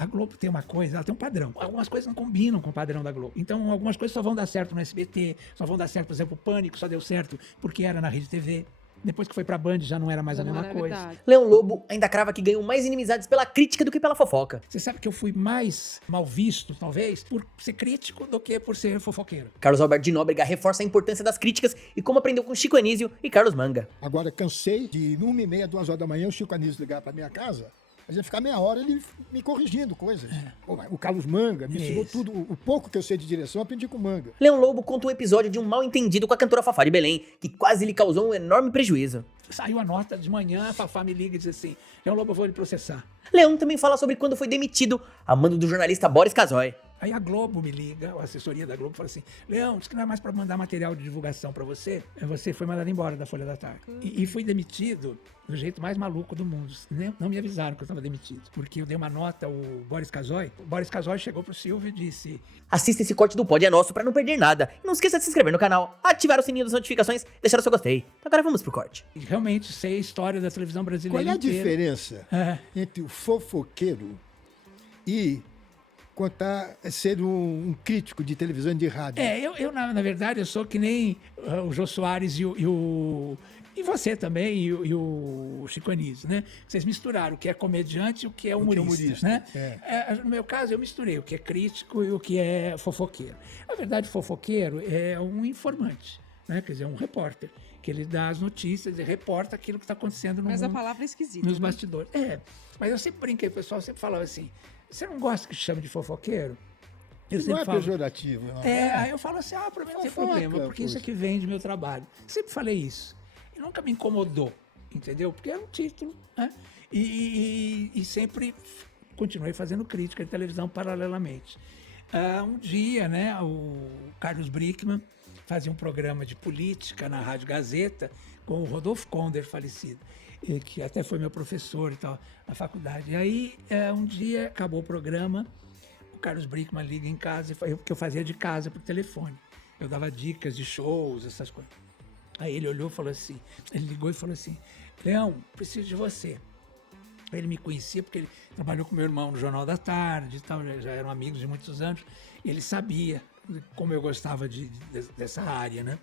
A Globo tem uma coisa, ela tem um padrão. Algumas coisas não combinam com o padrão da Globo. Então, algumas coisas só vão dar certo no SBT, só vão dar certo, por exemplo, o Pânico só deu certo porque era na Rede TV. Depois que foi pra Band já não era mais a Não mesma era coisa. verdade. Leão Lobo ainda crava que ganhou mais inimizades pela crítica do que pela fofoca. Você sabe que eu fui mais mal visto, talvez, por ser crítico do que por ser fofoqueiro. Carlos Alberto de Nóbrega reforça a importância das críticas e como aprendeu com Chico Anísio e Carlos Manga. Agora, cansei de 1h30, 2 horas da manhã, o Chico Anísio ligar pra minha casa, a gente ficar meia hora ele me corrigindo coisas. O Carlos Manga me ensinou Isso. tudo. O pouco que eu sei de direção, eu aprendi com o Manga. Leão Lobo conta um episódio de um mal entendido com a cantora Fafá de Belém, que quase lhe causou um enorme prejuízo. Saiu a nota de manhã, a Fafá me liga e diz assim, Leão Lobo, eu vou lhe processar. Leão também fala sobre quando foi demitido, a mando do jornalista Boris Casoy. Aí a Globo me liga, a assessoria da Globo fala assim, Leão, diz que não é mais pra mandar material de divulgação pra você, você foi mandado embora da Folha da Tarde. E fui demitido do jeito mais maluco do mundo. Não me avisaram que eu estava demitido, porque eu dei uma nota ao Boris Casoy. O Boris Casoy chegou pro Silvio e disse, Assista esse corte do Pod é Nosso pra não perder nada. E não esqueça de se inscrever no canal, ativar o sininho das notificações, deixar o seu gostei. Então agora vamos pro corte. e realmente sei a história da televisão Qual brasileira é a inteira. diferença entre o fofoqueiro e contar ser um crítico de televisão e de rádio? Eu na verdade, eu sou que nem o Jô Soares e você também, e o Chico Anísio, né? Vocês misturaram o que é comediante e o que é humorista, né? No meu caso, eu misturei o que é crítico e o que é fofoqueiro. Na verdade, fofoqueiro é um informante, né? Quer dizer, um repórter, que ele dá as notícias e reporta aquilo que está acontecendo no Mas a mundo, palavra é esquisita. nos né? bastidores. Mas eu sempre brinquei, o pessoal sempre falava assim, você não gosta que te chame de fofoqueiro? Eu Não sempre é falo, pejorativo. Não. aí eu falo assim, pra mim não tem Fofoca, problema, porque isso poxa. aqui vem de meu trabalho. Sempre falei isso. E nunca me incomodou, entendeu? Porque era um título, né? E sempre continuei fazendo crítica de televisão paralelamente. Um dia, né, o Carlos Brickman fazia um programa de política na Rádio Gazeta com o Rodolfo Konder, falecido, que até foi meu professor e tal, na faculdade. E aí, um dia, acabou o programa, o Carlos Brickman liga em casa, porque eu fazia de casa por telefone. Eu dava dicas de shows, essas coisas. Aí ele olhou e falou assim, ele ligou e falou assim, Leão, preciso de você. Ele me conhecia porque ele trabalhou com meu irmão no Jornal da Tarde e tal, já eram amigos de muitos anos, e ele sabia como eu gostava dessa área, né?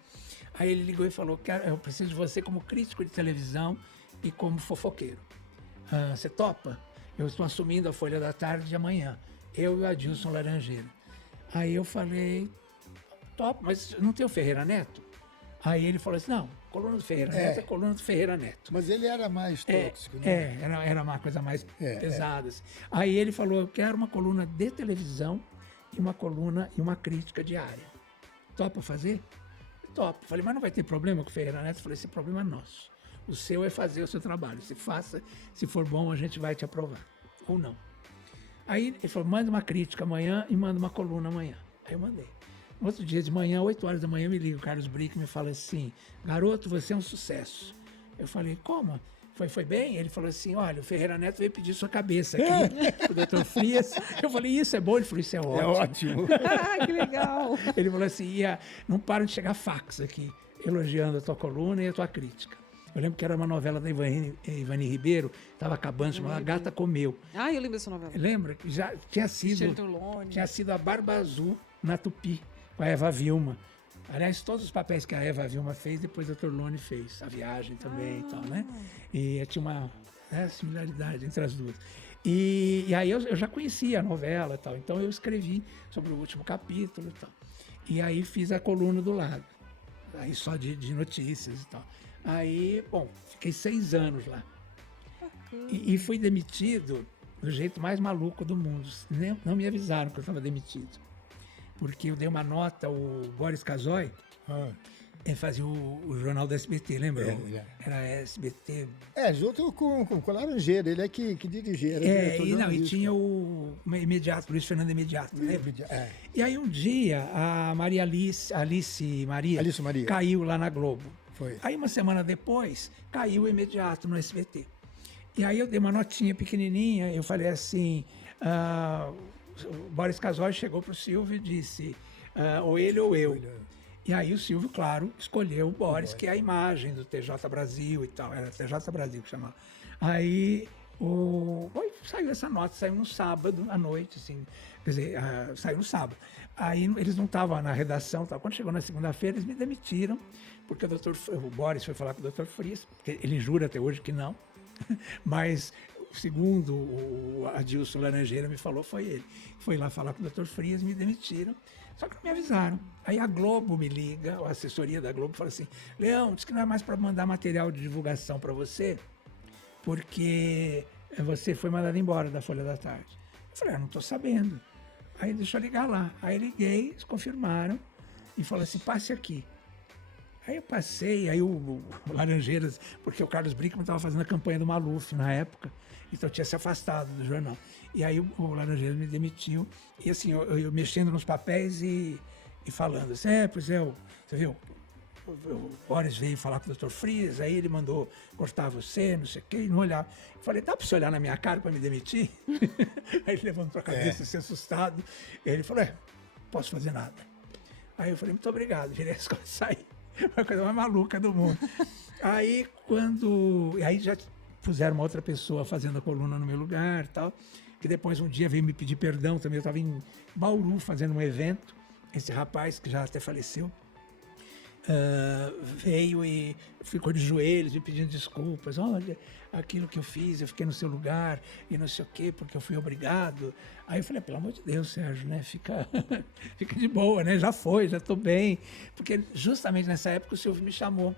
Aí ele ligou e falou, eu preciso de você como crítico de televisão e como fofoqueiro. Você topa? Eu estou assumindo a Folha da Tarde de amanhã, eu e o Adilson Laranjeira. Aí eu falei, topo, mas não tem o Ferreira Neto? Aí ele falou assim, não, coluna do Ferreira Neto é coluna do Ferreira Neto. Mas ele era mais tóxico, né? Era uma coisa mais pesada. Assim. Aí ele falou, eu quero uma coluna de televisão e uma coluna e uma crítica diária. Topa fazer? Topo. Falei, mas não vai ter problema com o Ferreira Neto? Falei, esse problema é nosso. O seu é fazer o seu trabalho. Se faça, se for bom, a gente vai te aprovar. Ou não. Aí ele falou, manda uma crítica amanhã e manda uma coluna amanhã. Aí eu mandei. No outro dia de manhã, 8 horas da manhã, me liga o Carlos Brick e me fala assim, garoto, você é um sucesso. Eu falei, como? Foi bem? Ele falou assim, olha, o Ferreira Neto veio pedir sua cabeça aqui, o doutor Frias. Eu falei, isso é bom? Ele falou, isso é ótimo. É ótimo. Ah, que legal. Ele falou assim, não param de chegar fax aqui, elogiando a tua coluna e a tua crítica. Eu lembro que era uma novela da Ivani Ribeiro, estava acabando, chamada Gata Comeu. Ah, eu lembro dessa novela. Lembra? Que já tinha sido a Barba Azul na Tupi, com a Eva Vilma. Aliás, todos os papéis que a Eva Vilma fez, depois a Torlone fez. A Viagem também e tal, né? E tinha uma similaridade entre as duas. E aí eu já conhecia a novela e tal, então eu escrevi sobre o último capítulo e tal. E aí fiz a coluna do lado, aí só de notícias e tal. Aí, bom, fiquei 6 anos lá. E fui demitido do jeito mais maluco do mundo. Não me avisaram que eu estava demitido. Porque eu dei uma nota, o Boris Casoy, ele fazia o jornal do SBT, lembra? Era SBT. Junto com o Laranjeira, ele é que dirigia. E tinha o Imediato, Luiz Fernando Imediato, lembra? E aí um dia, a Alice Maria caiu lá na Globo. Foi. Aí uma semana depois, caiu o Imediato no SBT. E aí eu dei uma notinha pequenininha, eu falei assim, o Boris Casoy chegou pro Silvio e disse, ou ele ou eu. E aí o Silvio, claro, escolheu o Boris, que é a imagem do TJ Brasil e tal, era TJ Brasil que chamava. Aí Saiu essa nota, saiu no sábado à noite, assim, quer dizer, saiu no sábado. Aí eles não estavam na redação, tal. Quando chegou na segunda-feira, eles me demitiram, porque o Boris foi falar com o Dr. Frias, porque ele jura até hoje que não, mas segundo o Adilson Laranjeira me falou, foi ele. Foi lá falar com o Dr. Frias, me demitiram, só que não me avisaram. Aí a Globo me liga, a assessoria da Globo fala assim, Leão, diz que não é mais para mandar material de divulgação para você, porque você foi mandado embora da Folha da Tarde. Eu falei, não estou sabendo. Aí deixa eu ligar lá. Aí liguei, eles confirmaram e falou assim, passe aqui. Aí eu passei, aí o Laranjeiras, porque o Carlos Brickman estava fazendo a campanha do Maluf na época, então tinha se afastado do jornal. E aí o Laranjeiras me demitiu, e assim, eu mexendo nos papéis e falando assim, pois é, você viu, o Boris veio falar com o Dr. Frias, aí ele mandou cortar você, não sei o quê, e não olhava. Eu falei, dá para você olhar na minha cara para me demitir? Aí ele levantou a cabeça, assim, assustado. E ele falou, posso fazer nada. Aí eu falei, muito obrigado, virei as costas e saí. A coisa mais maluca do mundo. Aí aí já puseram uma outra pessoa fazendo a coluna no meu lugar e tal, que depois um dia veio me pedir perdão também. Eu estava em Bauru fazendo um evento, esse rapaz que já até faleceu, veio e ficou de joelhos me pedindo desculpas. Olha, aquilo que eu fiz, eu fiquei no seu lugar e não sei o quê, porque eu fui obrigado. Aí eu falei, pelo amor de Deus, Sérgio, né? Fica de boa, né? Já estou bem. Porque justamente nessa época o Silvio me chamou.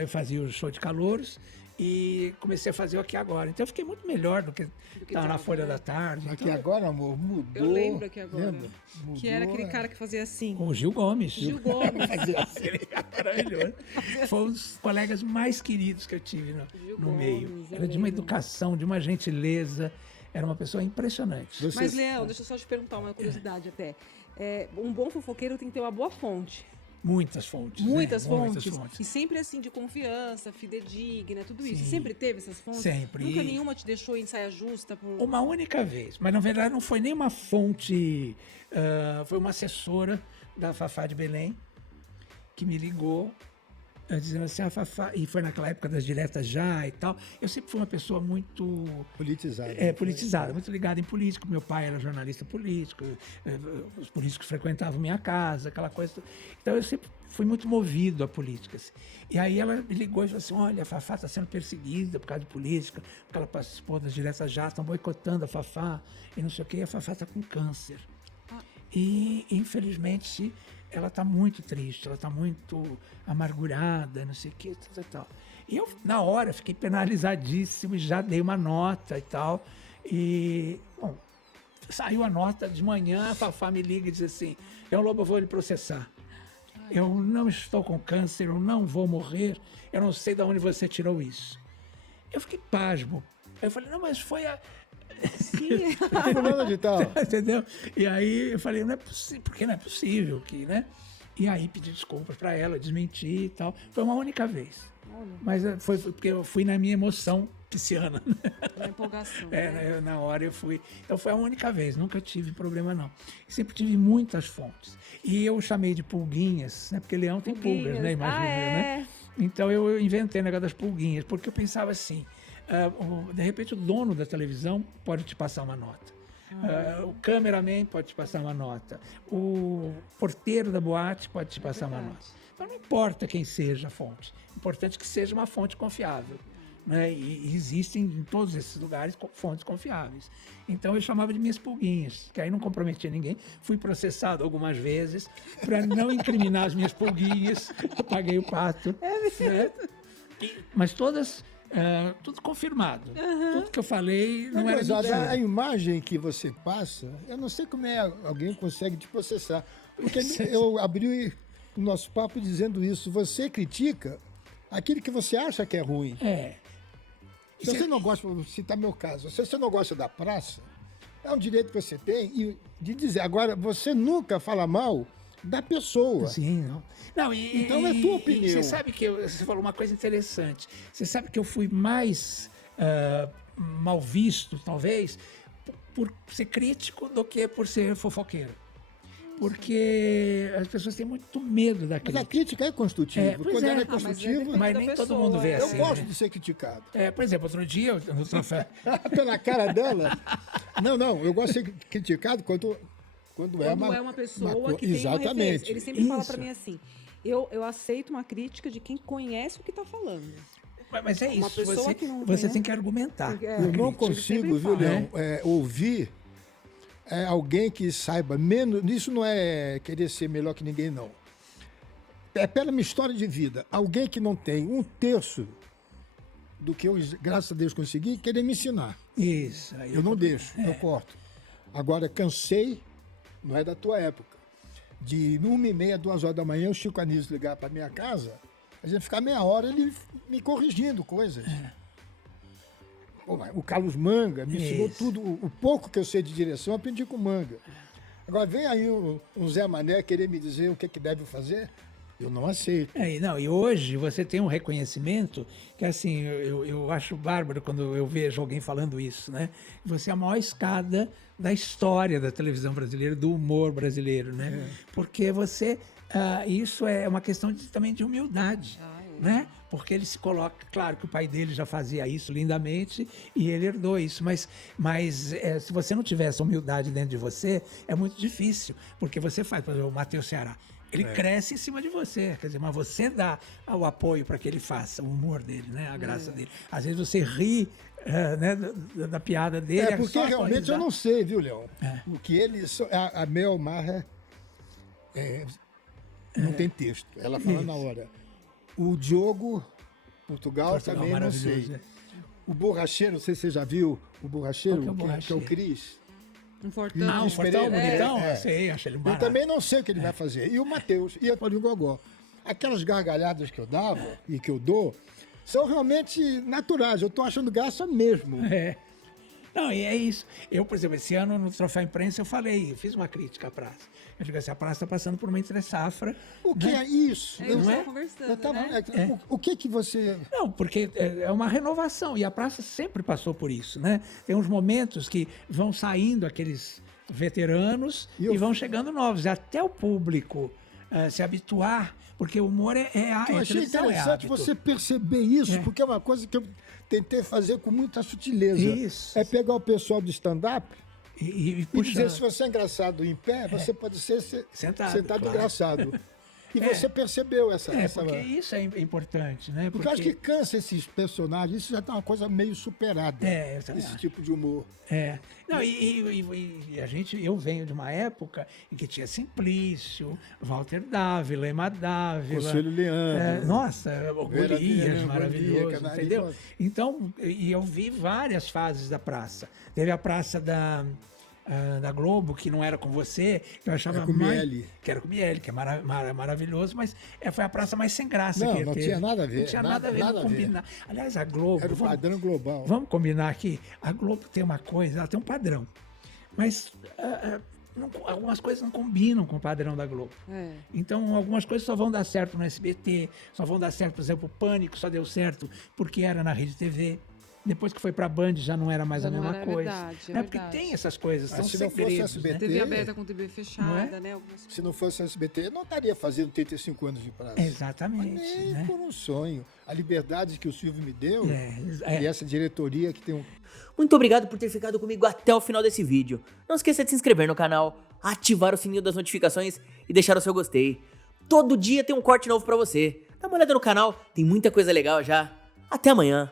Eu fazia o show de calouros e comecei a fazer o Aqui Agora. Então eu fiquei muito melhor do que estava na Folha da Tarde. Aqui Então, Agora, amor, mudou. Eu lembro Aqui Agora. Lembra? Mudou, Que era aquele cara que fazia assim. o Gil Gomes. Gil Gomes. Ele era maravilhoso. Foi um dos colegas mais queridos que eu tive Gil no Gomes, meio. eu Era de uma lembro. educação, de uma gentileza. Era uma pessoa impressionante. Você- Mas, Leão, deixa eu só te perguntar uma curiosidade até. Um bom fofoqueiro tem que ter uma boa fonte. Muitas fontes. Muitas né? fontes. Muitas fontes. E sempre assim, de confiança, fidedigna, tudo isso. Sim. Sempre teve essas fontes? Sempre. Nunca nenhuma te deixou em saia justa? Uma única vez, mas na verdade não foi nem uma fonte, foi uma assessora da Fafá de Belém que me ligou dizendo assim, a Fafá, e foi naquela época das diretas já e tal. Eu sempre fui uma pessoa muito Politizado. politizada, muito ligada em política. Meu pai era jornalista político, os políticos frequentavam minha casa, aquela coisa. Então eu sempre fui muito movido a políticas. E aí ela me ligou e falou assim, olha, a Fafá está sendo perseguida por causa de política, porque ela participou das diretas já, estão boicotando a Fafá e não sei o quê, e a Fafá está com câncer. E, infelizmente, ela está muito triste, ela está muito amargurada, não sei o que, tal. E eu, na hora, fiquei penalizadíssimo e já dei uma nota e tal. E, bom, saiu a nota de manhã, a Fafá me liga e diz assim, Leão Lobo, eu vou lhe processar. Eu não estou com câncer, eu não vou morrer, eu não sei de onde você tirou isso. Eu fiquei pasmo. Eu falei, não, mas foi a... Sim. Fulano de tal. Entendeu? E aí eu falei, não é possível, porque não é possível que, né? E aí pedi desculpas para ela, desmenti e tal. Foi uma única vez. Mas foi porque eu fui na minha emoção pisciana. Na empolgação. Na hora eu fui. Então foi a única vez, nunca tive problema não. E sempre tive muitas fontes. E eu chamei de pulguinhas, né? Porque leão tem pulgas, né? Imagina, né? Então eu inventei o negócio das pulguinhas, porque eu pensava assim, de repente o dono da televisão pode te passar uma nota. O cameraman pode te passar uma nota. O porteiro da boate pode te passar uma nota. Então não importa quem seja a fonte. O importante é que seja uma fonte confiável. Né? E existem em todos esses lugares fontes confiáveis. Então eu chamava de minhas pulguinhas, que aí não comprometia ninguém. Fui processado algumas vezes para não incriminar as minhas pulguinhas. Eu paguei o pato. Né? Mas todas, tudo confirmado. Tudo que eu falei não era Mas a mentira. imagem que você passa, eu não sei como alguém consegue te processar. Porque eu abri o nosso papo dizendo isso. Você critica aquilo que você acha que é ruim. Se você não gosta, vou citar meu caso, se você não gosta da praça, é um direito que você tem de dizer. Agora, você nunca fala mal da pessoa. Sim, não. Então é tua opinião. Você sabe que você falou uma coisa interessante. Você sabe que eu fui mais mal visto, talvez, por ser crítico do que por ser fofoqueiro. porque as pessoas têm muito medo da Mas a crítica. crítica é construtiva. Pois Quando é. ela é Ah, mas construtiva, depende Mas da nem pessoa, todo mundo vê é. eu assim. gosto né? de ser criticado. Por exemplo, outro dia, no troféu... Pela cara dela. Não, eu gosto de ser criticado quando é Uma pessoa co- que tem uma exatamente. referência. Ele sempre fala Isso. pra mim assim, eu aceito uma crítica de quem conhece o que tá falando. Mas é Uma isso, pessoa que não você conhece- tem que argumentar. Porque, Eu não ele consigo, sempre viu, fala. Leão, ouvir alguém que saiba menos. Isso não é querer ser melhor que ninguém, não. É pela minha história de vida. Alguém que não tem um terço do que eu, graças a Deus, consegui, querer me ensinar. Isso. Aí Eu não deixo, eu corto. Agora, cansei, não é da tua época, de 1h30, 2h da manhã, o Chico Anísio ligar para minha casa, a gente ficar meia hora ele me corrigindo coisas. Pô, mas o Carlos Manga me ensinou Isso. tudo, o pouco que eu sei de direção, eu aprendi com o Manga. Agora, vem aí um Zé Mané querer me dizer o que deve fazer, eu não aceito. E hoje você tem um reconhecimento que, assim, eu acho bárbaro quando eu vejo alguém falando isso, né? Você é a maior escada da história da televisão brasileira, do humor brasileiro, né? Porque você... isso é uma questão também de humildade, né? Porque ele se coloca... Claro que o pai dele já fazia isso lindamente e ele herdou isso, mas se você não tiver essa humildade dentro de você, é muito difícil, porque você faz, por exemplo, o Matheus Ceará, ele cresce em cima de você, quer dizer, mas você dá o apoio para que ele faça, o humor dele, né? A graça dele. Às vezes você ri né, da piada dele. Porque só realmente eu risada. não sei, viu, Leão? O que ele... A Mel Marra não tem texto. Ela fala na hora. O Diogo Portugal também não sei. maravilhoso, é. O Borracheiro, não sei se você já viu, o Borracheiro, Qual que é o que é o Borracheiro? Cris. Um fortão. O Fortão Pereira, bonitão? Sei, acho ele Eu barato. também não sei o que ele vai fazer. E o Matheus, e a Paulinho Gogó. Aquelas gargalhadas que eu dava e que eu dou são realmente naturais. Eu estou achando graça mesmo. Não, e é isso. Eu, por exemplo, esse ano no Troféu Imprensa eu fiz uma crítica à praça. Eu digo assim, a praça está passando por uma entre-safra. O que é isso? Eu Não é? estava conversando, Eu tava- né? O que você... Não, porque é uma renovação e a praça sempre passou por isso, né? Tem uns momentos que vão saindo aqueles veteranos E e, eu- vão chegando novos, até o público se habituar, porque o humor Eu a achei televisão interessante hábito. você perceber isso, porque é uma coisa que eu tentei fazer com muita sutileza. Isso. É pegar o pessoal do stand-up E e puxar. dizer, se você é engraçado em pé, você pode ser Sentado, claro. engraçado. E você percebeu essa... Porque isso é importante, né? Porque eu acho que cansa esses personagens, isso já tá uma coisa meio superada. Eu também esse acho. tipo de humor. Não, eu venho de uma época em que tinha Simplício, Walter Dávila, Ema Dávila. Conselho Leandro. Nossa, Vera Golias, Vilhena, maravilhoso, Golias, Canarinho. entendeu? Então, e eu vi várias fases da praça. Teve a praça da Globo, que não era com você, que eu achava Era com mais... Miele. Que era com Miele, que é maravilhoso, mas foi a praça mais sem graça Não, que não teve. tinha nada a ver, Não tinha nada- nada a ver, nada não a ver. combinar. Aliás, a Globo... Era o padrão global. Vamos combinar aqui? A Globo tem uma coisa, ela tem um padrão. Mas algumas coisas não combinam com o padrão da Globo. Então, algumas coisas só vão dar certo no SBT, só vão dar certo, por exemplo, o Pânico só deu certo porque era na Rede TV. Depois que foi pra Band já não era mais Já a não mesma era, coisa. verdade, é Né? Porque verdade. tem essas coisas, são se não fosse segredos. SBT, né? TV aberta com TV fechada, Não é? né? Algumas Se não fosse o SBT, eu não estaria fazendo 35 anos de praça. Exatamente. Mas nem Né? por um sonho. A liberdade que o Silvio me deu É. e essa diretoria que tem um... Muito obrigado por ter ficado comigo até o final desse vídeo. Não esqueça de se inscrever no canal, ativar o sininho das notificações e deixar o seu gostei. Todo dia tem um corte novo pra você. Dá uma olhada no canal, tem muita coisa legal já. Até amanhã.